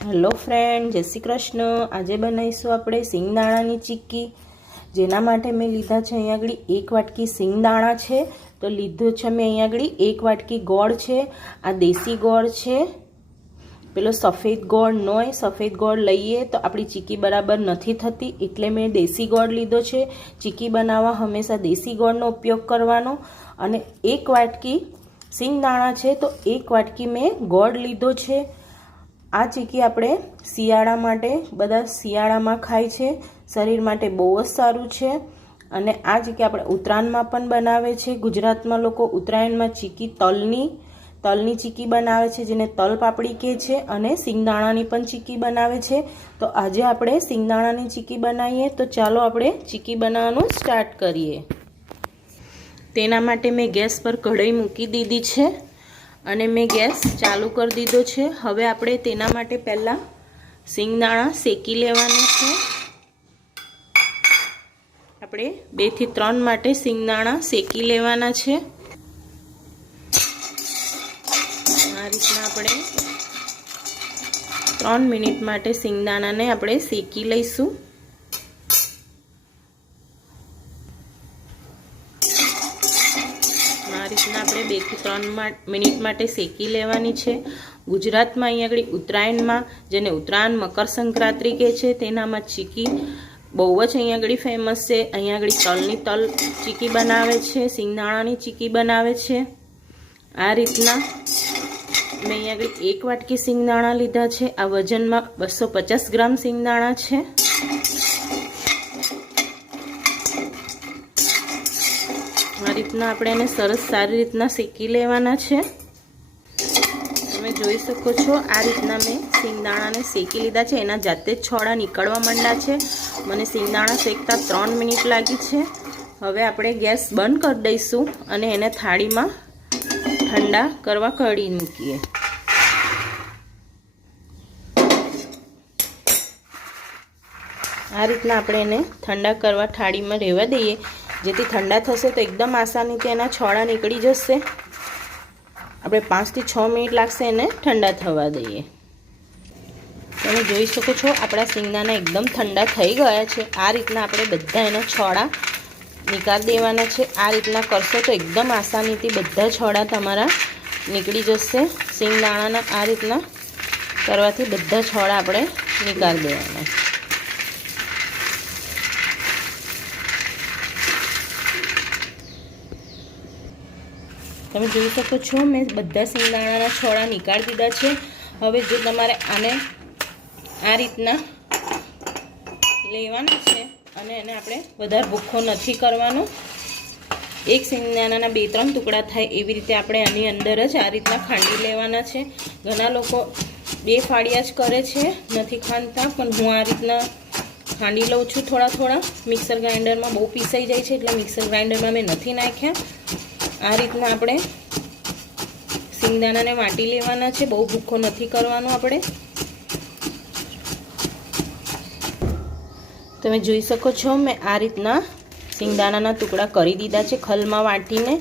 Hello friend, જય શ્રી કૃષ્ણ. આજે બનાવીશું આપણે સિંગદાણાની ચીક્કી. જેના માટે મેં લીધા છે અહીંયા આગળ એક વાટકી સિંગદાણા છે. તો લીધું છે મેં અહીંયા આગળ એક વાટકી ગોળ છે. આ દેશી ગોળ છે. પેલો સફેદ ગોળ ન હોય સફેદ ગોળ લઈએ તો આપણી ચીક્કી બરાબર નથી થતી. એટલે મેં દેશી ગોળ લીધો છે. ચીક્કી બનાવવા હંમેશા દેશી ગોળનો ઉપયોગ કરવાનો. અને એક વાટકી સિંગદાણા છે તો એક વાટકી મેં ગોળ લીધો છે. આ ચીકી આપણે શિયાળા માટે બધા શિયાળામાં ખાય છે. શરીર માટે બહુ જ સારું છે. અને આ ચીકી આપણે ઉત્તરાયણમાં પણ બનાવે છે. ગુજરાતમાં લોકો ઉત્તરાયણમાં ચીકી તલની તલની ચીકી બનાવે છે, જેને તલ પાપડી કહે છે અને સિંગદાણાની પણ ચીકી બનાવે છે. તો આજે આપણે સિંગદાણાની ચીકી બનાવીએ. તો ચાલો આપણે ચીકી બનાવવાનું સ્ટાર્ટ કરીએ. તેના માટે મેં ગેસ પર કઢાઈ મૂકી દીધી છે. અને મેં ગેસ ચાલુ કરી દીધો છે. હવે આપણે તેના માટે પહેલાં સિંગદાણા શેકી લેવાના છે. આપણે બેથી ત્રણ માટે સિંગદાણા શેકી લેવાના છે. આ રીતના આપણે ત્રણ મિનિટ માટે સિંગદાણાને આપણે શેકી લઈશું. રીતના આપણે બેથી ત્રણ મિનિટ માટે શેકી લેવાની છે. ગુજરાતમાં અહીંયા આગળ ઉત્તરાયણમાં, જેને ઉત્તરાયણ મકર સંક્રાંતિ કહે છે, તેનામાં ચીકી બહુ જ અહીંયા આગળ ફેમસ છે. અહીંયા આગળ તલની તલ ચીકી બનાવે છે સિંગદાણાની ચીકી બનાવે છે. આ રીતના મેં અહીંયા આગળ એક વાટકી સિંગદાણા લીધા છે. આ વજનમાં બસો પચાસ ગ્રામ સિંગદાણા છે આ રીતના આપણે એને સરસ સારી રીતના શેકી લેવાના છે. તમે જોઈ શકો છો, આ રીતના મેં સિંગદાણાને શેકી લીધા છે. એના જાતે જ છોડા નીકળવા માંડ્યા છે. મને સિંગદાણા શેકતા ત્રણ મિનિટ લાગી છે. હવે આપણે ગેસ બંધ કરી દઈશું અને એને થાળીમાં ઠંડા કરવા કઢી મૂકીએ. આ રીતના આપણે એને ઠંડા કરવા થાળીમાં રહેવા દઈએ. જેથી ઠંડા થશે તો એકદમ આસાનીથી એના છોડા નીકળી જશે. આપણે પાંચથી છ મિનિટ લાગશે એને ઠંડા થવા દઈએ. તમે જોઈ શકો છો આપણા સિંગદાણા એકદમ ઠંડા થઈ ગયા છે. આ રીતના આપણે બધા એના છોડા નીકાળી દેવાના છે. આ રીતના કરશો તો એકદમ આસાનીથી બધા છોડા તમારા નીકળી જશે. સિંગદાણાના આ રીતના કરવાથી બધા છોડા આપણે નીકાળી દેવાના. તમે જોઈ શકો છો, મેં બધા સિંગદાણાના છોડા નીકાળી દીધા છે. હવે જો તમારે આને આ રીતના લેવાના છે અને એને આપણે વધારે ભૂખો નથી કરવાનો. એક સિંગદાણાના બે ત્રણ ટુકડા થાય એવી રીતે આપણે આની અંદર જ આ રીતના ખાંડી લેવાના છે. ઘણા લોકો બે ફાળિયા જ કરે છે, નથી ખાંડતા, પણ હું આ રીતના ખાંડી લઉં છું થોડા થોડા. મિક્સર ગ્રાઇન્ડરમાં બહુ પીસાઈ જાય છે, એટલે મિક્સર ગ્રાઇન્ડરમાં મેં નથી નાખ્યા. આ રીતના આપણે સિંગદાણાને વાટી લેવાના છે. બહુ ભૂખો નથી કરવાનો આપણે. તમે જોઈ શકો છો, મેં આ રીતના સિંગદાણાના ટુકડા કરી દીધા છે ખલમાં વાટીને.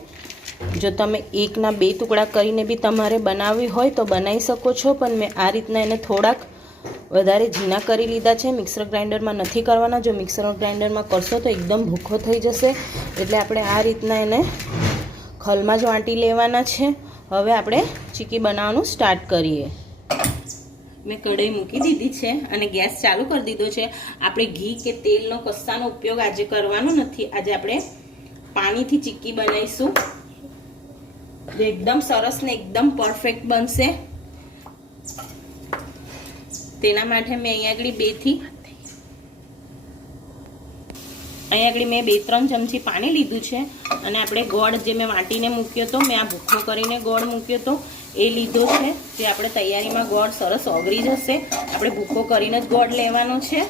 જો તમે એકના બે ટુકડા કરીને બી તમારે બનાવવી હોય તો બનાવી શકો છો, પણ મેં આ રીતના એને થોડાક વધારે ઝીણા કરી લીધા છે. મિક્સર ગ્રાઇન્ડરમાં નથી કરવાના. જો મિક્સર ગ્રાઇન્ડરમાં કરશો તો એકદમ ભૂખો થઈ જશે. એટલે આપણે આ રીતના એને ખલમાં જ વાંટી લેવાના છે. હવે આપણે ચીકી બનાવવાનું સ્ટાર્ટ કરીએ. મેં કઢાઈ મૂકી દીધી છે અને ગેસ ચાલુ કરી દીધો છે. આપણે ઘી કે તેલનો કસ્સાનો ઉપયોગ આજે કરવાનો નથી. આજે આપણે પાણીથી ચીક્કી બનાવીશું. એકદમ સરસ ને એકદમ પરફેક્ટ બનશે. તેના માટે મેં અહીંયા આગળ બેથી અહીંયા આગળ મેં બે ત્રણ ચમચી પાણી લીધું છે અને આપણે ગોળ જે મેં વાટીને મૂક્યો હતો મેં આ ભૂખો કરીને ગોળ મૂક્યો હતો એ લીધો છે. તે આપણે તૈયારીમાં ગોળ સરસ ઓગળી જશે. આપણે ભૂખો કરીને જ ગોળ લેવાનો છે.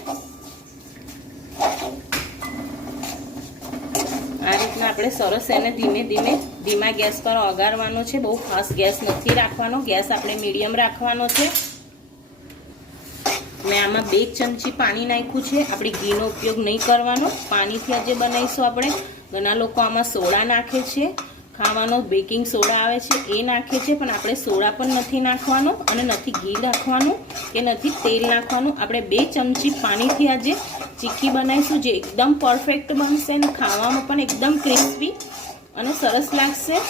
આ રીતના આપણે સરસ એને ધીમે ધીમે ધીમા ગેસ પર ઓગાળવાનો છે. બહુ ફાસ્ટ ગેસ નથી રાખવાનો. ગેસ આપણે મીડિયમ રાખવાનો છે. મેં આમાં બે ચમચી પાણી નાખ્યું છે. આપણે ઘીનો ઉપયોગ નહીં કરવાનો. પાણીથી આજે બનાવીશું આપણે. ઘણા લોકો આમાં સોડા નાખે છે. ખાવાનો બેકિંગ સોડા આવે છે, એ નાખે છે, પણ આપણે સોડા પણ નથી નાખવાનો અને નથી ઘી નાખવાનું કે નથી તેલ નાખવાનું. આપણે બે ચમચી પાણીથી આજે ચીખી બનાવીશું જે એકદમ પરફેક્ટ બનશે અને ખાવામાં પણ એકદમ ક્રિસ્પી અને સરસ લાગશે.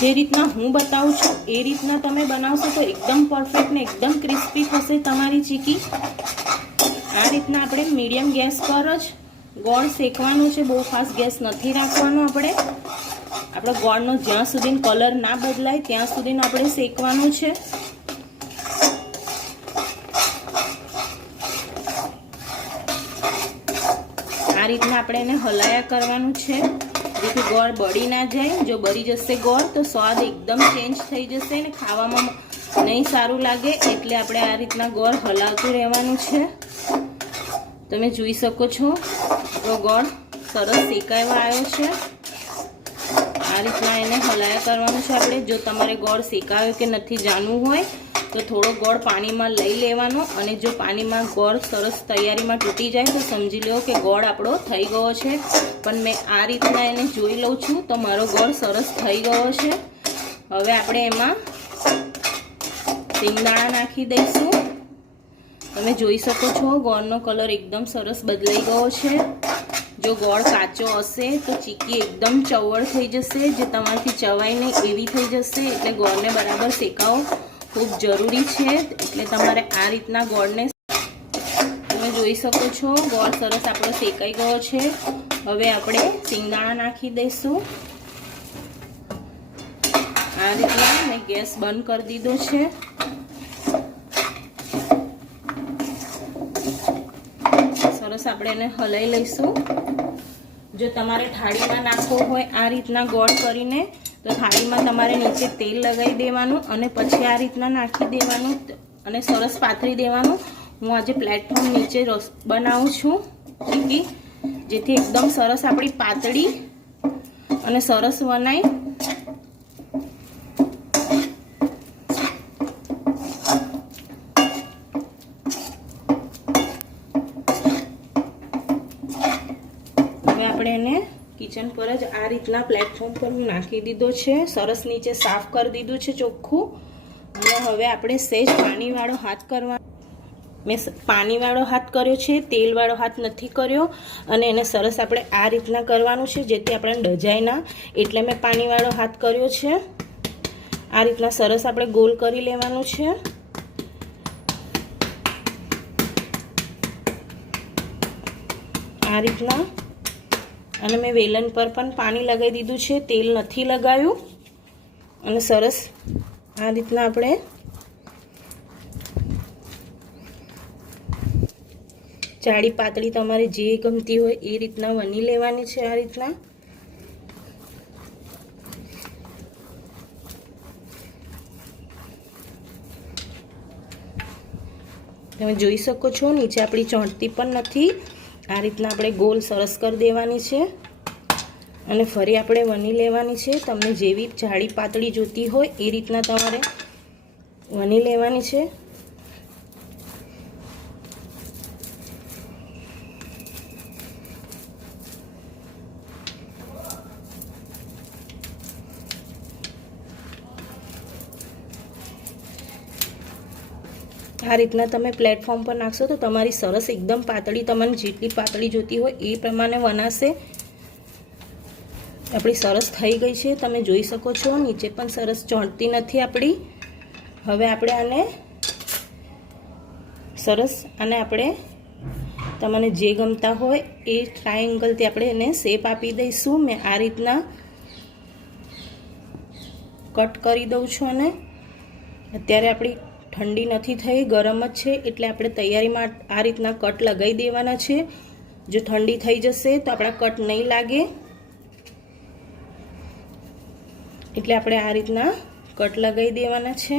જે રીતના હું બતાવું છું, એ રીતના તમે બનાવશો તો એકદમ પરફેક્ટ ને એકદમ ક્રિસ્પી થશે તમારી ચીકી. આ રીતના આપણે મીડિયમ ગેસ પર જ ગોળ શેકવાનું છે, બહુ ફાસ્ટ ગેસ નથી રાખવાનો આપણે. આપણે ગોળનો જ્યાં સુધી કલર ના બદલાય, ત્યાં સુધી આપણે શેકવાનું છે. આ રીતના આપણે એને હલાયા કરવાનું છે. જેથી ગોળ બળી ના જાય. જો બળી જશે ગોળ, તો સ્વાદ એકદમ ચેન્જ થઈ જશે ને ખાવામાં નહીં સારું લાગે. એટલે આપણે આ રીતના ગોળ હલાવતું રહેવાનું છે. તમે જોઈ શકો છો તો ગોળ સરસ શેકાવા આવ્યો છે. આ રીતના એને હલાયા કરવાનું છે આપણે. જો તમારે ગોળ શેકાયો કે નથી જાણવું હોય તો થોડો ગોળ પાણીમાં લઈ લેવાનો અને જો પાણીમાં ગોળ સરસ તૈયારીમાં તૂટી જાય તો સમજી લો કે ગોળ આપણો થઈ ગયો છે. પણ મેં આ રીતના એને જોઈ લઉં છું તો મારો ગોળ સરસ થઈ ગયો છે. હવે આપણે એમાં સિંગદાણા નાખી દઈશું. તમે જોઈ શકો છો ગોળનો કલર એકદમ સરસ બદલાઈ ગયો છે. જો ગોળ કાચો હશે તો ચીકી એકદમ ચવળ થઈ જશે. જે તમારાથી નહીં એવી થઈ જશે. એટલે ગોળને બરાબર શેકાવો. ખૂબ જરૂરી છે, એટલે તમારે આ રીતના ગોળને તમે જોઈ શકો છો. ગોળ સરસ આપણો શેકાઈ ગયો છે. હવે આપણે સિંગદાણા નાખી દઈશું. આ રીતના મેં ગેસ બંધ કરી દીધો છે. સરસ આપણે એને હલાઈ લઈશું. જો તમારે થાળીમાં નાખવો હોય આ રીતના ગોળ કરીને તો થાળીમાં તમારે નીચે તેલ લગાવી દેવાનું અને પછી આ રીતના નાખી દેવાનું અને સરસ પાથરી દેવાનું. હું આજે પ્લેટફોર્મ નીચે રસ બનાવું છું. ચીકી જેથી એકદમ સરસ આપણી પાતળી અને સરસ બનાય હવે આપણે એને કિચન પર જ આ રીતના પ્લેટફોર્મ પર હું નાખી દીધો છે. સરસ નીચે સાફ કરી દીધું છે ચોખ્ખું. અને હવે આપણે સહેજ પાણીવાળો હાથ કરવા મેં પાણીવાળો હાથ કર્યો છે, તેલવાળો હાથ નથી કર્યો. અને એને સરસ આપણે આ રીતના કરવાનું છે, જેથી આપણે ડજાય ના. એટલે મેં પાણીવાળો હાથ કર્યો છે. આ રીતના સરસ આપણે ગોલ કરી લેવાનું છે. આ રીતના અને મેં વેલણ પર પણ પાણી લગાવી દીધું છે, તેલ નથી લગાવ્યું અને સરસ આ રીતના આપણે જાડી પાતળી તમારે જે ગમતી હોય એ રીતના વની લેવાની છે આ રીતના. તમે જોઈ શકો છો, નીચે આપણી ચોંટતી પણ નથી. આ રીતના આપણે ગોલ સરસ કરી દેવાની છે. અને ફરી આપણે વની લેવાની છે. તમને જેવી જાડી પાતળી જોતી હોય એ રીતના તમારે વની લેવાની છે. આ રીતના તમે પ્લેટફોર્મ પર નાખશો તો તમારી સરસ એકદમ પાતળી, તમને જેટલી પાતળી જોતી હોય એ પ્રમાણે વનાશે. આપણી સરસ થઈ ગઈ છે, તમે જોઈ શકો છો, નીચે પણ સરસ ચોંટતી નથી આપણી. હવે આપણે આને સરસ આને આપણે તમને જે ગમતા હોય એ ટ્રાયેંગલથી આપણે એને શેપ આપી દઈશું. મેં આ રીતના કટ કરી દઉં છું અને અત્યારે આપણી ઠંડી નથી થઈ, ગરમ જ છે, એટલે આપણે તૈયારીમાં આ રીતના કટ લગાવી દેવાના છે. જો ઠંડી થઈ જશે તો આપણા કટ નહીં લાગે. એટલે આપણે આ રીતના કટ લગાવી દેવાના છે.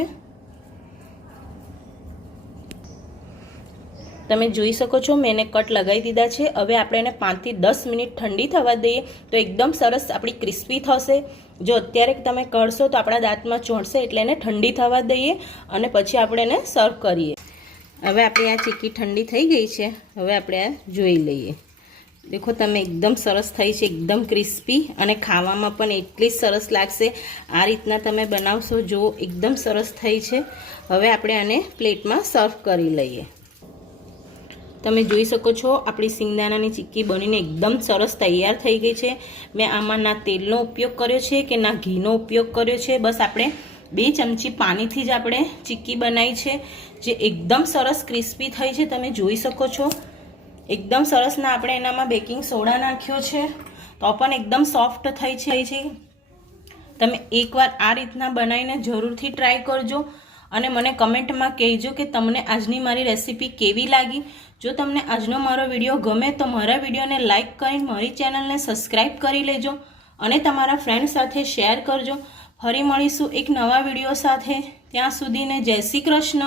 તમે જોઈ શકો છો, મેં એને કટ લગાવી દીધા છે. હવે આપણે એને પાંચથી દસ મિનિટ ઠંડી થવા દઈએ તો એકદમ સરસ આપણી ક્રિસ્પી થશે. જો અત્યારે તમે કરશો તો આપણા દાંતમાં ચોંટશે એટલે એને ઠંડી થવા દઈએ અને પછી આપણે એને સર્વ કરીએ. હવે આપણી આ ચીક્કી ઠંડી થઈ ગઈ છે. હવે આપણે આ જોઈ લઈએ. દેખો, તમે એકદમ સરસ થઈ છે, એકદમ ક્રિસ્પી અને ખાવામાં પણ એટલી જ સરસ લાગશે. આ રીતના તમે બનાવશો જો એકદમ સરસ થઈ છે. હવે આપણે આને પ્લેટમાં સર્વ કરી લઈએ. તમે જોઈ શકો છો, આપણી સિંગદાણાની ચીક્કી બનીને એકદમ સરસ તૈયાર થઈ ગઈ છે. મેં આમાં ના તેલનો ઉપયોગ કર્યો છે કે ના ઘીનો ઉપયોગ કર્યો છે. બસ આપણે બે ચમચી પાણીથી જ આપણે ચીક્કી બનાવી છે, જે એકદમ સરસ ક્રિસ્પી થઈ છે. તમે જોઈ શકો છો, એકદમ સરસ ના આપણે એનામાં બેકિંગ સોડા નાખ્યો છે. તો પણ એકદમ સોફ્ટ થઈ છે. તમે એકવાર આ રીતના બનાવીને જરૂરથી ટ્રાય કરજો. અને મને કમેન્ટમાં કહેજો કે તમને આજની મારી રેસીપી કેવી લાગી. જો તમને આજનો મારો વીડિયો ગમે તો મારા વિડીયોને લાઇક કરી મારી ચેનલને સબસ્ક્રાઈબ કરી લેજો અને તમારા ફ્રેન્ડ સાથે શેર કરજો. ફરી મળીશું એક નવા વીડિયો સાથે. ત્યાં સુધીને જય શ્રી કૃષ્ણ.